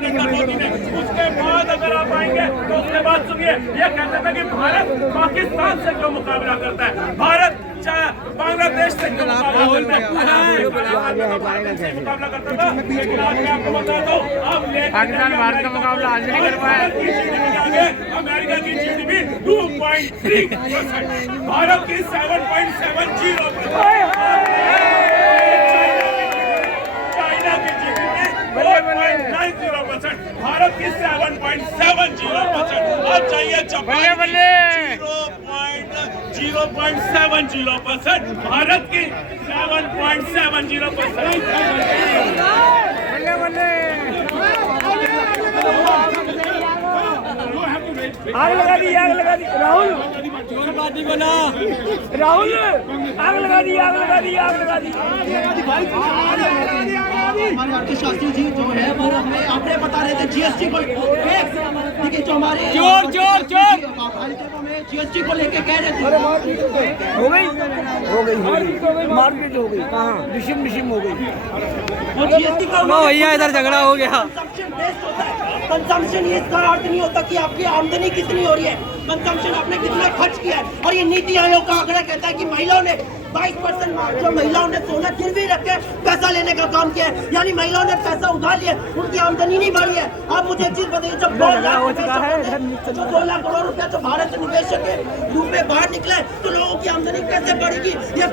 उसके बाद अगर आप आएंगे तो उसके बाद सुनिए, ये कहते थे कि भारत पाकिस्तान से क्यों मुकाबला करता है, भारत बांग्लादेश से क्यों मुकाबला करता है, मुकाबला करता था। लेकिन आज मैं आपको बता दूं, अब पाकिस्तान भारत का मुकाबला आज नहीं कर पाया। अमेरिका की जीडीपी 2.3%, भारत की 7.70%, चाइना की जीडीपी 4.90%, भारत की 7.70%, अब चाहिए जापान 0.70%, भारत की 7.70%। आग लगा दी, आग लगा दी राहुल, राहुल आग लगा दी, आग लगा दी, आग लगा दी। हमारे अर्थशास्त्री जी जो है वो हमें आपने बता रहे थे जीएसटी को, देखिए जो हमारे जोर जोर जोर हमें जीएसटी को लेके कह रहे थे, हो गई मारपीट हो गई, कहाँ विषम हो गई वो जीएसटी का भैया इधर झगड़ा हो गया। कंजम्पशन इसका अर्थ नहीं होता कि आपकी आमदनी कितनी हो रही है, कंजम्पशन आपने कितना खर्च किया है। और ये नीति आयोग का आंकड़ा कहता है कि महिलाओं ने 22% जो महिलाओं ने सोना गिरवी रख के पैसा लेने का काम किया है, यानी महिलाओं ने पैसा उठा लिया, उनकी आमदनी नहीं बढ़ी है। आप मुझे एक चीज बताइए, जब 2 लाख करोड़ रुपया जो भारत से निवेशक के रूप में बाहर निकले तो लोगों की आमदनी कैसे बढ़ेगी, ये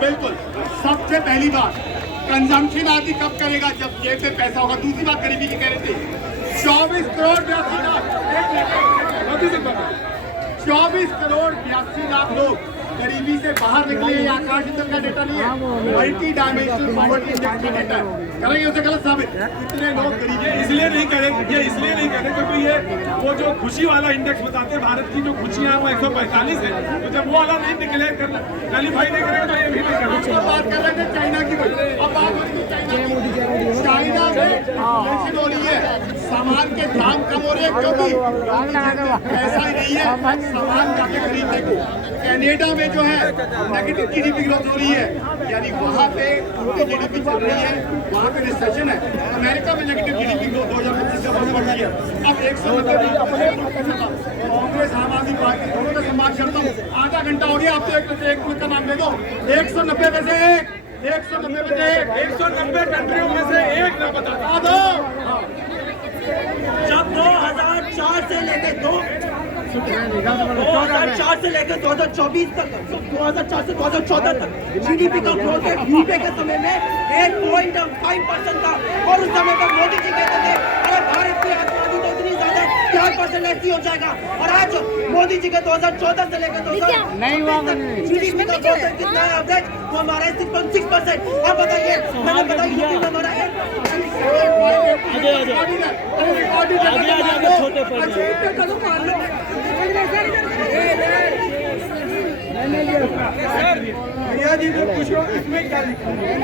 बिल्कुल। सबसे पहली बात, कंजम्पशन आदि कब करेगा, जब जेब पे पैसा होगा। दूसरी बात गरीबी की कह रहे थे, 24 करोड़ 82 लाख लोग गरीबी से बाहर निकले। ये आकाश मित्तल का डेटा नहीं है, मल्टी डायमेंशनल पॉवर्टी इंडेक्स का डेटा है। करेंगे उसे गलत साबित, इतने लोग गरीबी इसलिए नहीं करेंगे, ये इसलिए नहीं करेंगे क्योंकि ये वो जो खुशी वाला इंडेक्स बताते हैं, भारत की जो खुशियां वो 145 है, तो जब वो वाला नहीं डिक्लेयर करना क्वालिफाई नहीं करेगा तो ये भी नहीं करेगा। बात कर रहे थे चाइना की, भाई अब बात हो रही है चाइना में इन्फ्लेशन हो रही है, सामान के दाम कम हो रहे हैं क्योंकि पैसा ही नहीं है सामान जाके खरीदने को। कनाडा में जो है नेगेटिव जीडीपी ग्रोथ हो रही है, यानी वहाँ पे उनकी जीडीपी चल रही है, वहाँ पे रिसेशन है। अमेरिका में नेगेटिव जीडीपी ग्रोथ 2025 से बढ़ रही है। अब 190 कांग्रेस आम आदमी पार्टी दोनों का सम्मान करता हूँ। आधा घंटा हो गया, आप तो एक मिनट का नाम ले दो। 190 में से 190 कंट्रियों में से एक ना बता दो। जब 2004 से लेके 2004 से लेकर 2024 तक, 2004 से 2014 तक जीडीपी का ग्रोथ रेट यूपीए के समय में 8.5% था। और उस समय पर मोदी जी कहते थे अरे भारत की आबादी तो इतनी ज्यादा 4% ऐसी हो जाएगा। और आज मोदी जी के 2014 से लेकर 2024 जीडीपी का ग्रोथ रेट कितना है एवरेज, वो हमारा 6.6%। आप बताइए, मैंने बताइए यूपी में हमारा भैया जी जो पूछ रहा हूँ इसमें क्या लिखा है,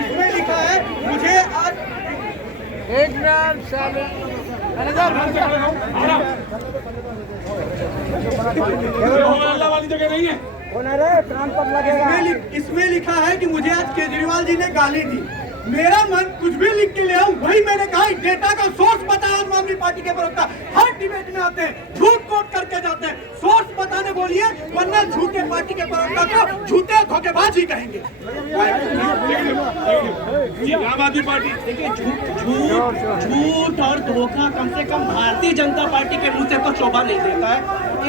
इसमें लिखा है मुझे आज एक ग्राम वाली जगह नहीं है। इसमें लिखा है कि मुझे आज केजरीवाल जी ने गाली दी, मेरा मन कुछ भी लिख के ले आऊं, वही मैंने कहा। डेटा का सोर्स पता है, आम आदमी पार्टी के प्रवक्ता हर डिबेट में आते हैं, झूठ कोट करके जाते हैं। सोर्स बताने बोलिए, वरना झूठे पार्टी के प्रवक्ता को झूठे धोखेबाज ही कहेंगे। आम आदमी पार्टी देखिए, झूठ और धोखा कम से कम भारतीय जनता पार्टी के मुंह से तो शोभा नहीं देता है।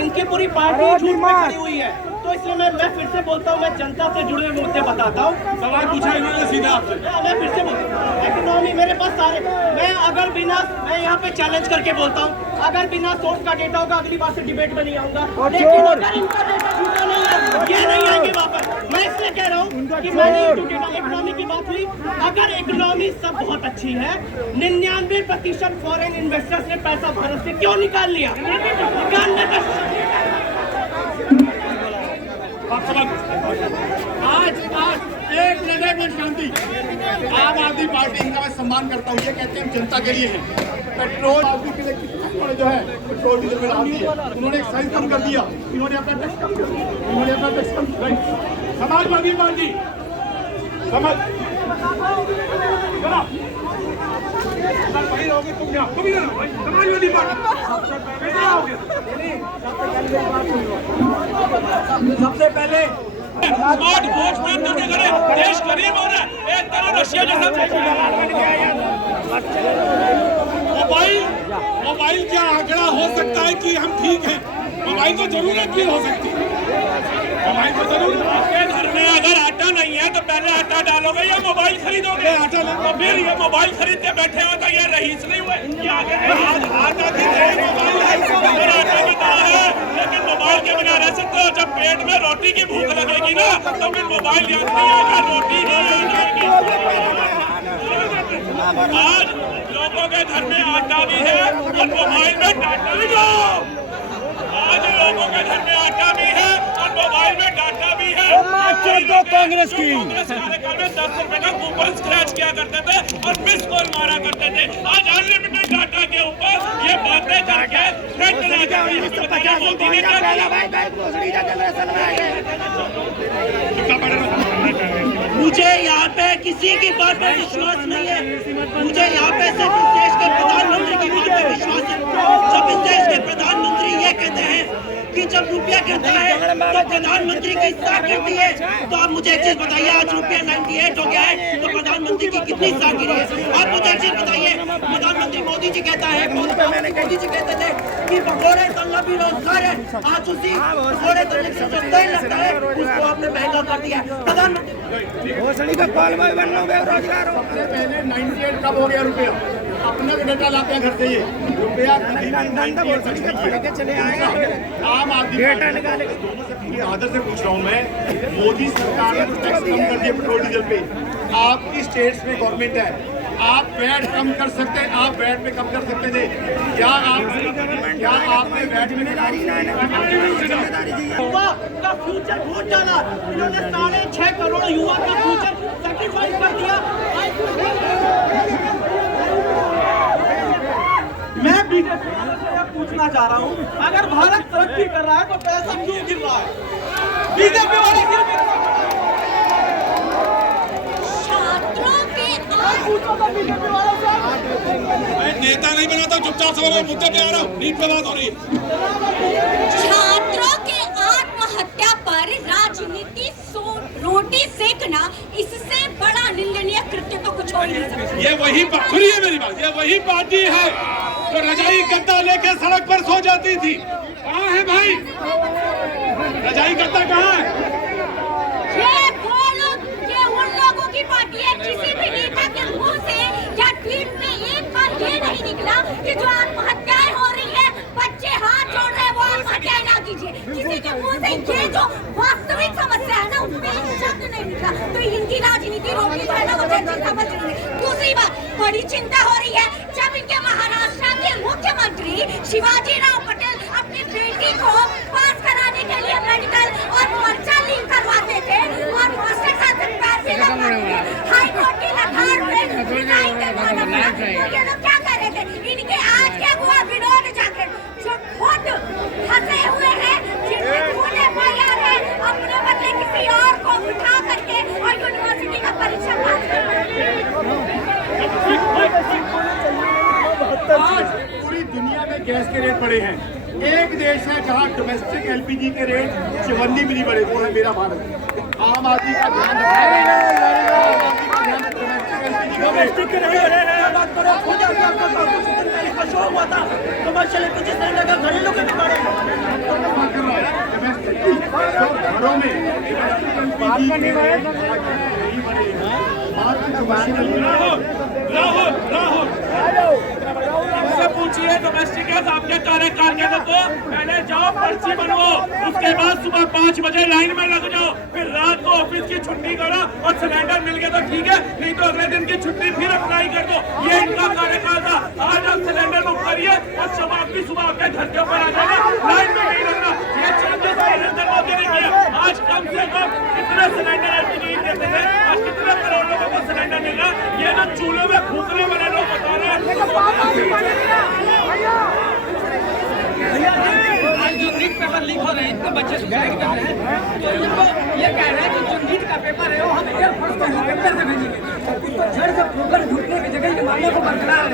इनकी पूरी पार्टी झूठ में खड़ी हुई है। तो इसलिए मैं फिर से बोलता हूँ, मैं जनता से जुड़े हुए मुद्दे बताता हूँ। सवाल पूछा इन्होंने सीधा आपसे, मैं फिर से बोलता हूँ, इकोनॉमी मेरे पास सारे, मैं यहाँ पे चैलेंज करके बोलता हूँ, अगर बिना सोर्स का डेटा होगा अगली बार से डिबेट में नहीं आऊंगा। लेकिन अगर इनका डेटा झूठा नहीं है, ये नहीं आएंगे वापस। मैं इसलिए कह रहा हूँ कि मैंने इकोनॉमी की बात हुई, अगर इकोनॉमी सब बहुत अच्छी है, 99% फॉरेन इन्वेस्टर्स ने पैसा भारत से क्यों निकाल लिया? आज एक मिनट शांति। आम आदमी पार्टी इनका मैं सम्मान करता हूँ, ये कहते हैं हम जनता के लिए हैं। पेट्रोल के लिए कितना जो है पेट्रोल डीजल में डाल दिया, उन्होंने एक्साइज कम कर दिया, इन्होंने अपना टैक्स कम कर दिया, इन्होंने अपना टैक्स कम। समाजवादी पार्टी वही रहोगे तुम, क्या तुम इधर आओ भाई, समाजवादी पार्टी कैसे आओगे? सबसे पहले स्मार्ट वोट प्राप्त करने करे, देश गरीब हो रहा है, एक तरह रशिया जैसा मोबाइल क्या आंकड़ा हो सकता है कि हम ठीक हैं? मोबाइल तो जरूरत भी हो सकती है, मोबाइल तो जरूर। आपके घर में अगर आटा नहीं है तो पहले आटा डालोगे या मोबाइल खरीदोगे? आटा ले, तो फिर ये मोबाइल खरीद के बैठे हो तो ये रईस नहीं हुए। ये आगे आज आटा की तरह मोबाइल और आटा की तरह है, लेकिन मोबाइल के बिना रह सकते हो। जब पेट में रोटी की भूख लगेगी ना तो फिर मोबाइल याद नहीं आएगा, रोटी ही आ जाएगी। आज लोगों के घर में आटा भी है और मोबाइल में डाटा भी है। आज लोगों के घर में आटा भी है और मोबाइल में डाटा भी है। कांग्रेस की कार्यकाल में 10 रुपए का कूपन स्क्रैच किया करते थे और मिस कॉल मारा करते थे। आज अनलिमिटेड डाटा के ऊपर ये बातें करके मोदी ने क्या किया? मुझे यहाँ पे किसी की बात पे विश्वास नहीं है। मुझे यहाँ पे सिर्फ इस देश के प्रधानमंत्री की बात पे विश्वास है। जब इस देश के प्रधानमंत्री ये कहते हैं कि जब रुपया गिरता है तो प्रधानमंत्री की साख गिरती है, तो आप मुझे एक चीज बताइए, आज रुपया 98 हो गया है तो प्रधानमंत्री की कितनी साख गिरी है? आप मुझे एक चीज बताइए। प्रधानमंत्री मोदी जी कहता है, मोदी जी कहते थे कि भगोड़े तलना भी रोजगार है। आज उसी भगोड़े तलने से जो तेल लगता है उसको आपने महंगा कर दिया। प्रधानमंत्री पहले 98 कब हो गया रुपया? अपना डेटा लाते हैं घर से, ये रुपया चले आएगा। आम आदमी पूरी आदर से पूछ रहा हूँ मैं, मोदी सरकार ने टैक्स कम कर दिया पेट्रोल डीजल पे। आपकी स्टेट्स में गवर्नमेंट है, आप वैट कम कर सकते हैं, आप वैट पे कम कर सकते थे। क्या आपने वैट में युवा का फ्यूचर भूल जाना? इन्होंने 6.5 करोड़ युवा का फ्यूचर सैक्रिफाइस कर दिया। मैं बीजेपी वालों से यह पूछना चाह रहा हूँ, अगर भारत तरक्की कर रहा है तो पैसा क्यों गिर रहा है? बीजेपी वाले क्यों गिर रहा है? छात्रों के बीजेपी वालों से मैं नेता नहीं बनाता, चुपचाप से बोलो, मुद्दे पे आ रहा हूँ, नीट पे बात हो रही है। छात्रों के आत्महत्या पर राजनीति रोटी सेकना, इससे बड़ा निंदनीय कृत्य तो कुछ हो ही नहीं सकता। ये वही सुनिए मेरी बात, ये वही पार्टी है जो रजाई गद्दा लेके सड़क पर सो जाती थी। कहाँ है भाई रजाई गद्दा, कहाँ है? ये उन लोगों की पार्टी है, किसी भी नेता के मुंह से या ट्वीट में एक बार ये नहीं निकला कि जो आत्महत्याएं हो रही है, बच्चे हाथ जोड़ रहे हैं, वो आत्महत्याएं ना कीजिए। किसी के मुंह से ये जो वास्तविक समस्या है ना, उसमें एक शब्द नहीं निकला। तो इनकी राजनीति रोटी जो है ना, वो जनता समझ रही है। दूसरी बात, बड़ी चिंता हो रही है जब इनके महाराष्ट्र के मुख्यमंत्री शिवाजी राव पटेल अपनी बेटी को पास कराने के लिए मेडिकल और पर्चा लिंक करवाते थे और मास्टर साहब से पैसे लगवाते थे, हाई कोर्ट की लठार पे रिजाइन करवाना पड़ा। तो ये लोग क्या कर रहे थे? इनके आज क्या हुआ? विनोद जाखड़ जो खुद फंसे हुए हैं, जिनके खूने तैयार है, अपने बदले किसी और को उठा करके और यूनिवर्सिटी का परीक्षा पास करवाते। आज पूरी दुनिया में गैस के रेट बढ़े हैं। एक देश है जहां डोमेस्टिक एलपीजी के रेट 54 भी नहीं बढ़े, वो है मेरा भारत। आम आदमी का ध्यान डोमेस्टिक के नहीं बढ़े हैं। बात करो, खुद का शो हुआ था कमर्शियल एलपीजी सिलेंडर का, घरेलू के भी बढ़े। घरों में पूछिए डोमेस्टिक गैस आपके कार्यकाल के तो पहले जाओ पर्ची बनवाओ, उसके बाद सुबह 5 बजे लाइन में लग जाओ, फिर रात को ऑफिस की छुट्टी करो और सिलेंडर मिल गया तो ठीक है, नहीं तो अगले दिन की छुट्टी फिर अप्लाई कर दो। ये इनका कार्यकाल था। आज आप सिलेंडर बुक करिए और सुबह आपके घर के ऊपर आ जाएगा, लाइन में नहीं लगना। ये चेंजेस नरेंद्र मोदी ने किया। आज कम से कम कितने सिलेंडर एलपीजी देते थे, आज कितने करोड़ लोगों को सिलेंडर मिल रहा? ये जो चूल्हों में फूकने वाले लोग बता रहे हैं। जो नीट पेपर लीक हो रहे हैं, इतने बच्चे सुसाइड कर रहे हैं, तो इनको ये कह रहे हैं कि जो नीट का पेपर है वो हम एयरफोर्स को हेलीकॉप्टर से भेजेंगे, उसको जड़ से पोकर ढूंढने के बरकरार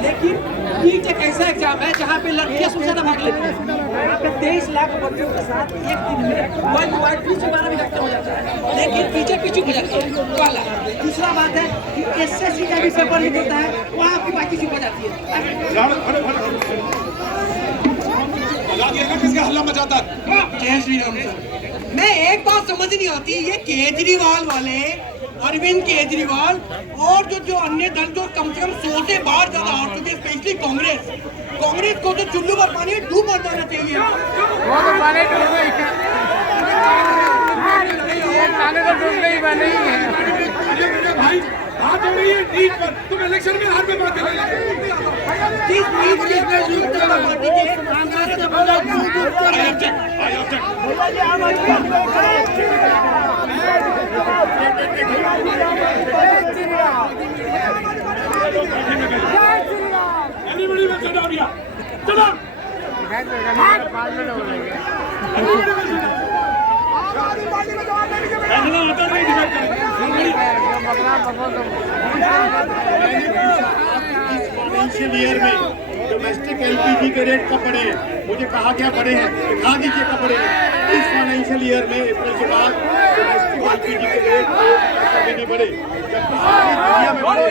लेकिन नीट एक ऐसा एग्जाम है जहाँ पे लड़कियां सबसे ज्यादा भाग लेती हैं। यहाँ पे 23 लाख बच्चों के साथ एक दिन में वर्ल्ड वाइड 20 से 12 मिनट हो जाता है, लेकिन पीछे पीछे हो जाती है वाला। दूसरा बात है कि एसएससी का भी पेपर लीक होता है, वहाँ आपकी बाकी चीज हो जाती है। किसका हल्ला मचाता है? जय श्री राम सर। मैं एक बात समझ नहीं आती, ये केजरीवाल वाले, अरविंद केजरीवाल और जो अन्य दल जो कम से कम 100 से बाहर ज्यादा हार चुके, स्पेशली कांग्रेस को तो चुल्लू पर पानी डूब मर जाना चाहिए। वो तो पानी डूब गई है, पानी तो डूब गई बनी है। भाई बात हो रही है नीट पर, तुम इलेक्शन में हार में बात कर रहे फाइनेंशियल ईयर में डोमेस्टिक एलपीजी के रेट कब बढ़े हैं? मुझे कहा क्या बढ़े हैं, दिखा दीजिए कब बढ़े हैं। इस फाइनेंशियल ईयर में अप्रैल के बाद डोमेस्टिक एलपीजी के रेट कभी नहीं बढ़े। जब पूरी दुनिया में बढ़े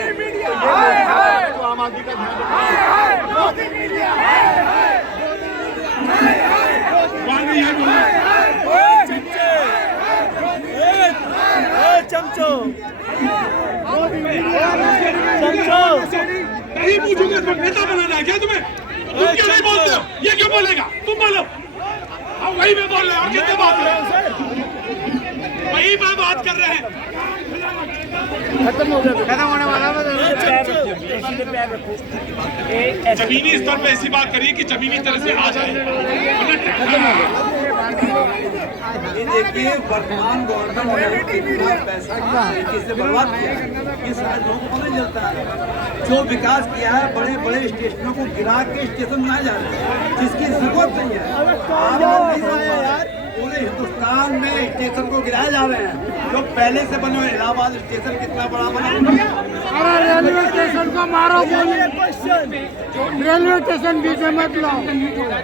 तो आम आदमी का नहीं पूछूंगा तो नेता बनाना है क्या तुम्हें? तुम क्यों नहीं बोलते हो? ये क्यों बोलेगा? तुम बोलो। हम वही में बोल रहे हैं और कितने बात कर रहे हैं? वही में बात कर रहे हैं। खत्म होने वाला जमीनी स्तर पे ऐसी बात करिए कि जमीनी तरह से आ जाए। देखिए वर्तमान गवर्नमेंट ने इतना पैसा किस बर्बाद किया है, ये शायद लोगों को नहीं चलता है। जो विकास किया है, बड़े बड़े स्टेशनों को गिरा के स्टेशन बनाए जा रहे हैं, जिसकी जरूरत नहीं है। आप लोग नहीं समझ यार, पूरे हिंदुस्तान में स्टेशन को गिराए जा रहे हैं जो पहले से बने हुए। इलाहाबाद स्टेशन कितना बड़ा बना, अरे रेलवे स्टेशन को मारो, रेलवे स्टेशन बीच में मत लाओ।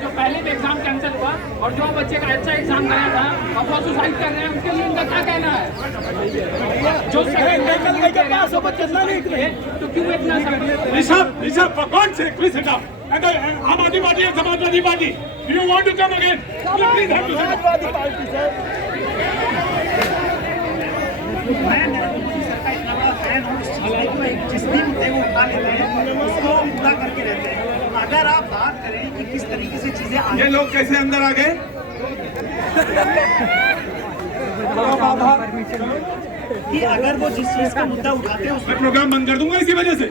जो पहले भी एग्जाम कैंसिल हुआ और जो बच्चे का अच्छा एग्जाम कराया था और वो सुसाइड कर रहे हैं, उनके लिए उनका क्या कहना है? जो तो क्यों इतना Rishabh for God's sake, please sit down. And the Aam Aadmi Party and Samajwadi Party, do you want to come again? You please have to sit down. जिस भी मुद्दे को उठा लेते हैं उसको पूरा करके रहते हैं। अगर आप बात करें कि किस तरीके से चीजें ये लोग कैसे अंदर आ गए? कि अगर वो जिस चीज का मुद्दा उठाते हैं मैं प्रोग्राम बंद कर दूंगा इसी वजह से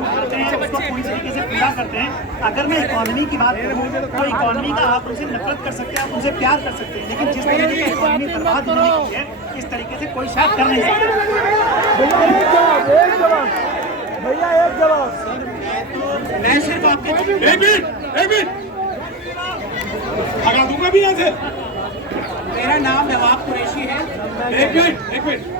उठाते हैं उसको पूरी तरीके से पूरा करते हैं। अगर मैं इकोनॉमी की बात करूँ तो इकोनॉमी का आप उनसे नफरत कर सकते हैं, आप उनसे प्यार कर सकते हैं, लेकिन जिस तरीके से इकोनॉमी बर्बाद होने की है, इस तरीके से कोई शायद कर नहीं सकता। मैं सिर्फ आपके एक मिनट भगा दूंगा भी यहाँ से। मेरा नाम नवाब कुरैशी है। एक मिनट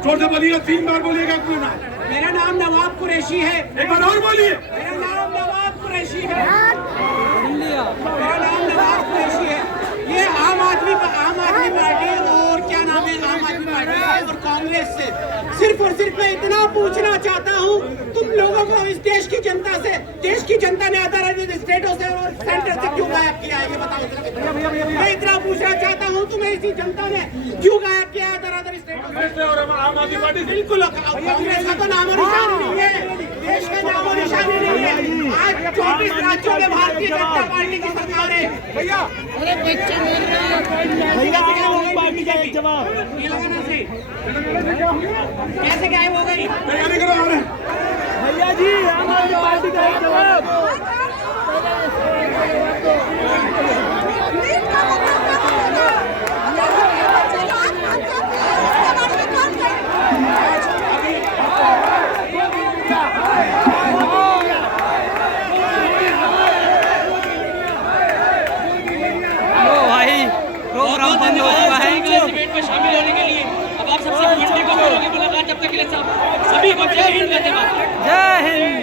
छोड़ दे, बोलिएगा 3 बार बोलिएगा अपना नाम। मेरा नाम नवाब कुरैशी है। एक बार और बोलिए। मेरा नाम नवाब कुरैशी है। मेरा नाम नवाब कुरैशी है। ये आम आदमी पार्टी और क्या नाम है, आम आदमी पार्टी और कांग्रेस से सिर्फ और सिर्फ मैं इतना पूछना चाहता हूँ, तुम लोगों को इस देश की जनता से, देश की जनता ने अदर स्टेटों से और सेंटर से क्यों गायब किया है, ये बताओ। मैं इतना पूछना चाहता हूँ, तुम्हें इसी जनता ने क्यों गायब किया है अदर स्टेटों से? और आम आदमी पार्टी बिल्कुल कांग्रेस का तो नामो निशान नहीं है, देश का नामो निशान नहीं है। आज 24 राज्यों में भारतीय जनता पार्टी की सरकार है। भैया पार्टी का एक जवाब ये लगाना से कैसे गायब हो गई? तैयारी करो आ रहे हैं। भैया जी आम आदमी पार्टी का एक जवाब। जय हिंद। जय हिंद।